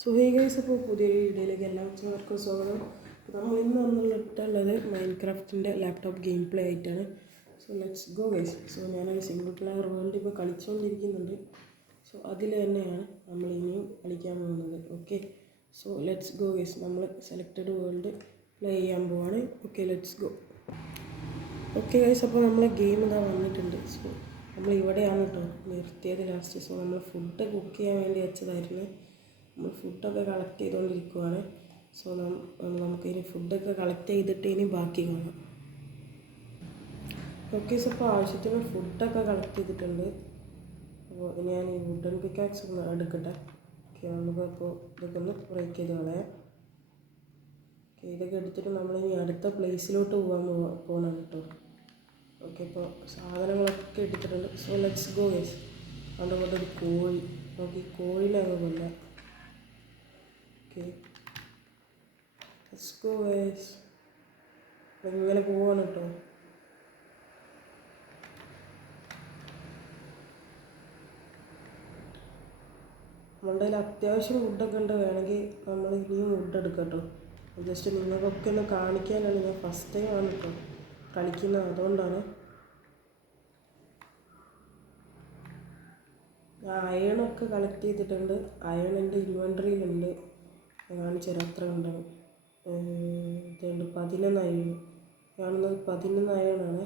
So hey guys, അപ്പോൾ പുതിയ വീഡിയോയിലേക്ക് എല്ലാവർക്കും സ്വാഗതം. നമ്മൾ ഇന്ന് വന്നിട്ടുള്ളത് മൈൻക്രാഫ്റ്റിൻ്റെ ലാപ്ടോപ്പ് ഗെയിം പ്ലേ ആയിട്ടാണ്. So let's go guys. So ഞാനൊരു സിംഗിൾ പ്ലെയർ വേൾഡ് ഇപ്പോൾ കളിച്ചുകൊണ്ടിരിക്കുന്നുണ്ട്. സോ അതിൽ തന്നെയാണ് നമ്മൾ ഇനിയും കളിക്കാൻ പോകുന്നത്. Okay, so let's go guys. നമ്മൾ സെലക്റ്റഡ് വേൾഡ് പ്ലേ ചെയ്യാൻ പോവാണ്. Okay, let's go. Okay guys, അപ്പോൾ നമ്മളെ ഗെയിം ഇതാ വന്നിട്ടുണ്ട്. സോ നമ്മൾ ഇവിടെയാണ് കേട്ടോ നിർത്തിയത് ലാസ്റ്റ്. സോ നമ്മൾ ഫുഡ് കുക്ക് ചെയ്യാൻ വേണ്ടി വെച്ചതായിരുന്നു. നമ്മൾ ഫുഡൊക്കെ കളക്ട് ചെയ്തുകൊണ്ടിരിക്കുവാണ്. സോ നമുക്കിനി ഫുഡൊക്കെ കളക്ട് ചെയ്തിട്ട് ഇനി ബാക്കി കാണാം. ഓക്കെ, സോ അപ്പോൾ ആവശ്യത്തിന് ഫുഡൊക്കെ കളക്ട് ചെയ്തിട്ടുണ്ട്. അപ്പോൾ ഇനി ഞാൻ ഈ വുഡൻ പിക്കാക്സ് ഒന്ന് എടുക്കട്ടെ. ഓക്കെ, നമുക്കപ്പോൾ ഇതൊക്കെ ഒന്ന് ബ്രേക്ക് ചെയ്ത് കളയാം. ഓക്കെ, ഇതൊക്കെ എടുത്തിട്ട് നമ്മളിനി അടുത്ത പ്ലേസിലോട്ട് പോകണം കേട്ടോ. ഓക്കെ, ഇപ്പോൾ സാധനങ്ങളൊക്കെ എടുത്തിട്ടുണ്ട്. So let's go guys. അതുകൊണ്ട് ഒരു കോഴി, നമുക്ക് ഈ കോഴിനെ അങ്ങ് കൊല്ലാം. Okay, let's go guys. ഇങ്ങനെ പോവാണ് കേട്ടോ. നമ്മളുടെ കയ്യിൽ അത്യാവശ്യം ഫുഡൊക്കെ ഉണ്ട്. വേണമെങ്കിൽ നമ്മൾ ഇനിയും ഫുഡ് എടുക്കാം കേട്ടോ. ജസ്റ്റ് നിങ്ങൾക്കൊക്കെ ഒന്ന് കാണിക്കാനാണ്. ഞാൻ ഫസ്റ്റ് ടൈം ആണ് കേട്ടോ കളിക്കുന്നത്, അതുകൊണ്ടാണ്. അയണൊക്കെ കളക്ട് ചെയ്തിട്ടുണ്ട്. അയൺ എൻ്റെ ഇൻവെൻട്രിയിലുണ്ട്. ഞാൻ കാണിച്ചു തരാം എത്ര ഉണ്ടെന്ന്. ഇതുണ്ട് 11 അയൺ. കാണുന്നത് 11 അയണാണ്.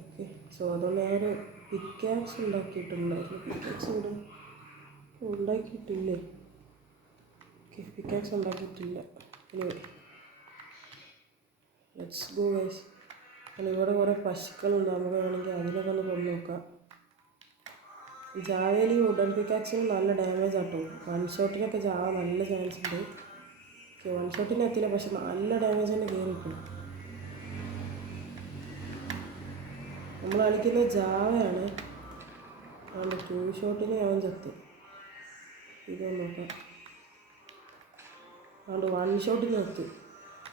ഓക്കെ, സോ അതുകൊണ്ട് ഞാനൊരു പിക്കാക്സ് ഉണ്ടാക്കിയിട്ടുണ്ടായിരുന്നു. പിക്കാക്സ് ഉണ്ടാക്കിയിട്ടില്ലേ? ഓക്കെ, പിക്കാക്സ് ഉണ്ടാക്കിയിട്ടില്ല. Anyway let's go guys. ഇവിടെ കുറേ പശുക്കളുണ്ട്. നമുക്ക് വേണമെങ്കിൽ അതിനൊക്കെ ഒന്ന് കൊണ്ടു നോക്കാം. ജാവയിൽ ഈ വുഡൻ പിക്കാക്സിന് നല്ല ഡാമേജ് ആട്ടോ. വൺ ഷോട്ടിനൊക്കെ ജാവ നല്ല ചാൻസ് ഉണ്ട്. ഓക്കെ, വൺ ഷോട്ടിന് എത്തില്ല, പക്ഷെ നല്ല ഡാമേജ് തന്നെ കയറിയിട്ടു. നമ്മൾ കളിക്കുന്നത് ജാവയാണ്. അതുകൊണ്ട് 2 ഷോട്ടിന് അവൻ ചത്ത്. ഇതൊന്ന് നോക്കാം. അതുകൊണ്ട് 1 ഷോട്ടിന് എത്തി,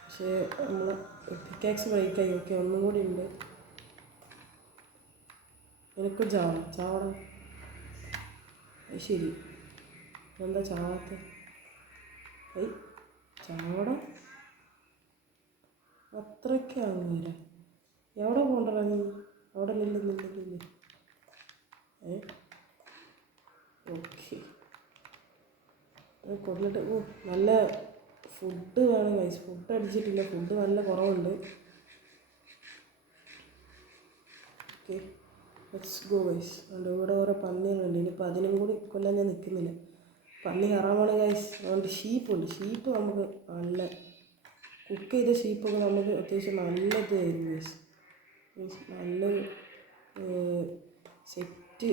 പക്ഷേ നമ്മൾ പിക്കാക്സ് ബ്രേക്കായി. ഓക്കെ, ഒന്നും കൂടി ഉണ്ട്. എനിക്ക് ചാവണം. ശരി, എന്താ ചാവാത്ത? ചാവട അത്രയ്ക്കാവുന്നില്ല. എവിടെ പോകണ്ടടാ നീ? അവിടെ നിന്നില്ലേ? ഓക്കെ, കൊണ്ടിട്ട് നല്ല ഫുഡ് വേണം ഗൈസ്. ഫുഡ് അടിച്ചിട്ടില്ല, ഫുഡ് നല്ല കുറവുണ്ട്. Okay, let's go guys. അതുകൊണ്ട് ഇവിടെ ഓരോ പന്നികളുണ്ട്. ഇനിയിപ്പോൾ അതിനും കൂടി കൊല്ലാൻ ഞാൻ നിൽക്കുന്നില്ല. പന്നി ഹറാമാണ് ഗൈസ്. അതുകൊണ്ട് ഷീപ്പുണ്ട്. ഷീപ്പ് നമുക്ക് നല്ല കുക്ക് ചെയ്ത ഷീപ്പൊക്കെ നമുക്ക് അത്യാവശ്യം നല്ലത് തരും ഗൈസ്. മീൻസ് നല്ലൊരു സെറ്റ്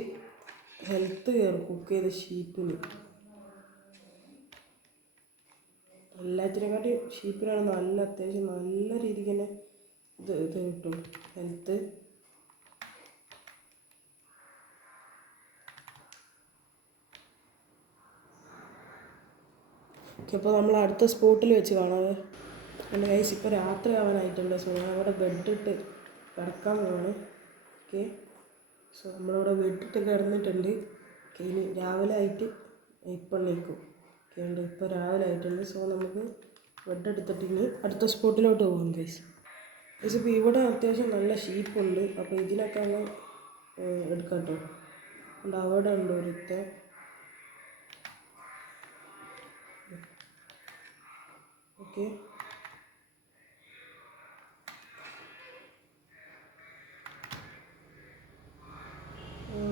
ഹെൽത്ത് കയറും കുക്ക് ചെയ്ത ഷീപ്പിന്. എല്ലാത്തിനെക്കാട്ടി ഷീപ്പിനാണ് നല്ല അത്യാവശ്യം നല്ല രീതിക്ക് തന്നെ ഇത് കിട്ടും ഹെൽത്ത്. ഓക്കെ, അപ്പോൾ നമ്മൾ അടുത്ത സ്പോട്ടിൽ വെച്ച് കാണാതെ. എൻ്റെ ഗൈസ് ഇപ്പോൾ രാത്രി ആവാനായിട്ടുണ്ട്. സോ ഞാൻ അവിടെ ബെഡിട്ട് കിടക്കാൻ പോവാണ്. ഓക്കെ, സോ നമ്മളിവിടെ ബെഡിട്ട് കിടന്നിട്ടുണ്ട്. ഓക്കെ, ഇനി രാവിലെ ആയിട്ട് ഇപ്പം എണീക്കും. ഓക്കെ, ഉണ്ട് ഇപ്പോൾ രാവിലെ ആയിട്ടുണ്ട്. സോ നമുക്ക് ബെഡ് എടുത്തിട്ട് ഇനി അടുത്ത സ്പോട്ടിലോട്ട് പോകാം ഗൈസ്. ഗൈസ്, ഇപ്പോൾ ഇവിടെ അത്യാവശ്യം നല്ല ഷീപ്പുണ്ട്. അപ്പോൾ ഇതിനൊക്കെ അങ്ങ് എടുക്കാം കേട്ടോ. അതുകൊണ്ട് അവിടെ ഉണ്ട് ഒരുത്തൻ. ഓക്കെ,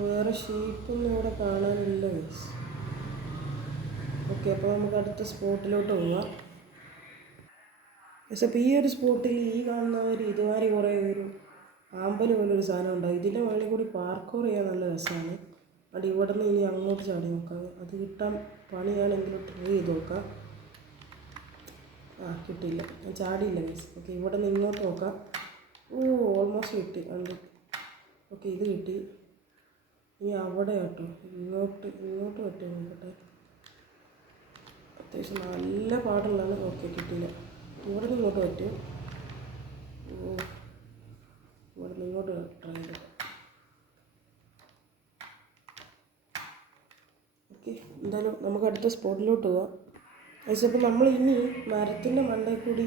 വേറെ ഷീപ്പൊന്നും ഇവിടെ കാണാനില്ല ഗൈസ്. ഓക്കെ, അപ്പോൾ നമുക്ക് അടുത്ത സ്പോട്ടിലോട്ട് പോവാം. പക്ഷേ അപ്പോൾ ഈ ഒരു സ്പോട്ടിൽ ഈ കാണുന്ന ഒരു ഇതുമാതിരി കുറേ ഒരു ആമ്പൽ പോലൊരു സാധനം ഉണ്ടാവും. ഇതിൻ്റെ മുകളിൽ കൂടി പാർക്കോർ ചെയ്യാൻ നല്ല രസമാണ്. അത് ഇവിടെ നിന്ന് ഇനി അങ്ങോട്ട് ചാടി നോക്കാം. അത് കിട്ടാൻ പണിയാണെങ്കിലും ട്രൈ ചെയ്ത് നോക്കാം. കിട്ടിയില്ല, ഞാൻ ചാടിയില്ല ഗൈസ്. ഓക്കെ, ഇവിടെ നിന്ന് ഇങ്ങോട്ട് നോക്കാം. ഓൾമോസ്റ്റ് കിട്ടി. ഉണ്ട്. ഓക്കെ, ഇത് കിട്ടി. ഇനി അവിടെ കേട്ടോ ഇങ്ങോട്ട് പറ്റുമോ നോക്കട്ടെ. അത്യാവശ്യം നല്ല പാടുള്ളതാണ്. ഓക്കെ, കിട്ടിയില്ല. ഇവിടെ നിന്ന് ഇങ്ങോട്ട് പറ്റും. ഇവിടെ നിന്ന് ഇങ്ങോട്ട് ട്രൈ ചെയ്ത്. ഓക്കെ, എന്തായാലും നമുക്ക് അടുത്ത സ്പോട്ടിലോട്ട് പോവാം. പക്ഷേ അപ്പോൾ നമ്മൾ ഇനി മരത്തിൻ്റെ മണ്ടയിൽ കൂടി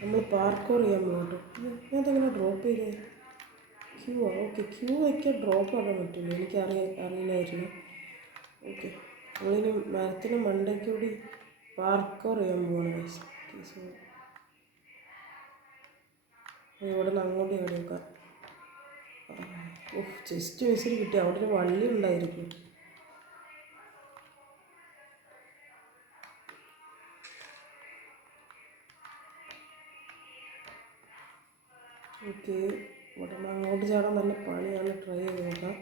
നമ്മൾ പാർക്കോർ ചെയ്യാൻ പോകട്ടോ. ഞാൻ അതെങ്ങനെ ഡ്രോപ്പ് ചെയ്തേ? ക്യൂ ഓക്കെ, ക്യൂ വയ്ക്കാൻ ഡ്രോപ്പ് ആക്കാൻ പറ്റില്ല, അറിയില്ലായിരുന്നു. ഓക്കെ, നമ്മളിനി മരത്തിൻ്റെ മണ്ടയ്ക്ക് കൂടി പാർക്കോർ ചെയ്യാൻ പോവാണ് ഗൈസ്. സോ ഇവിടെ നിന്ന് അങ്ങോട്ട് ചാടി നോക്കാം. ജസ്റ്റ് മിസ്സിൽ കിട്ടി, അവിടെ ഒരു വള്ളി ഉണ്ടായിരിക്കും. ഓക്കെ, ഇവിടെ നിന്ന് അങ്ങോട്ട് ചാടാൻ നല്ല പണിയാണ്, ട്രൈ ചെയ്ത് നോക്കാം.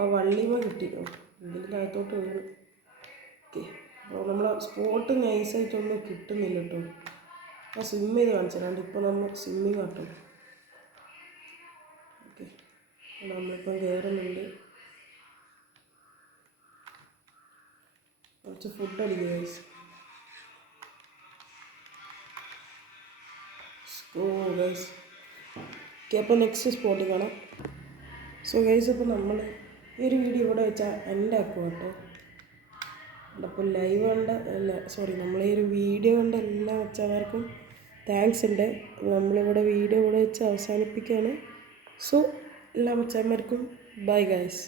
ആ വള്ളിമ കിട്ടി. എങ്കിലും അകത്തോട്ട് വീഴും. ഓക്കെ, അപ്പോൾ നമ്മളെ സ്പോട്ട് നൈസായിട്ടൊന്നും കിട്ടുന്നില്ല കേട്ടോ. ആ സ്വിം ചെയ്ത് കാണിച്ചിട്ടുണ്ട്. ഇപ്പോൾ നമ്മൾ സ്വിമ്മിങ് ആട്ടോ. ഓക്കെ, നമ്മളിപ്പം കയറുന്നുണ്ട്. കുറച്ച് ഫുഡ് അടിക്കുക ഗൈസ്. ഗൈസ് ഓക്കെ, അപ്പോൾ നെക്സ്റ്റ് സ്പോട്ടിൽ കാണാം. സോ ഗൈസ്, അപ്പോൾ നമ്മൾ ഈ ഒരു വീഡിയോ ഇവിടെ വെച്ചാൽ എൻ്റെ ആക്കും കേട്ടോ. അപ്പോൾ ലൈവ് കണ്ട നമ്മൾ ഈ ഒരു വീഡിയോ കണ്ട എല്ലാ മച്ചന്മാർക്കും താങ്ക്സ് ഉണ്ട്. നമ്മളിവിടെ വീഡിയോ ഇവിടെ വെച്ച് അവസാനിപ്പിക്കുകയാണ്. സോ എല്ലാ മച്ചന്മാർക്കും ബൈ ഗൈസ്.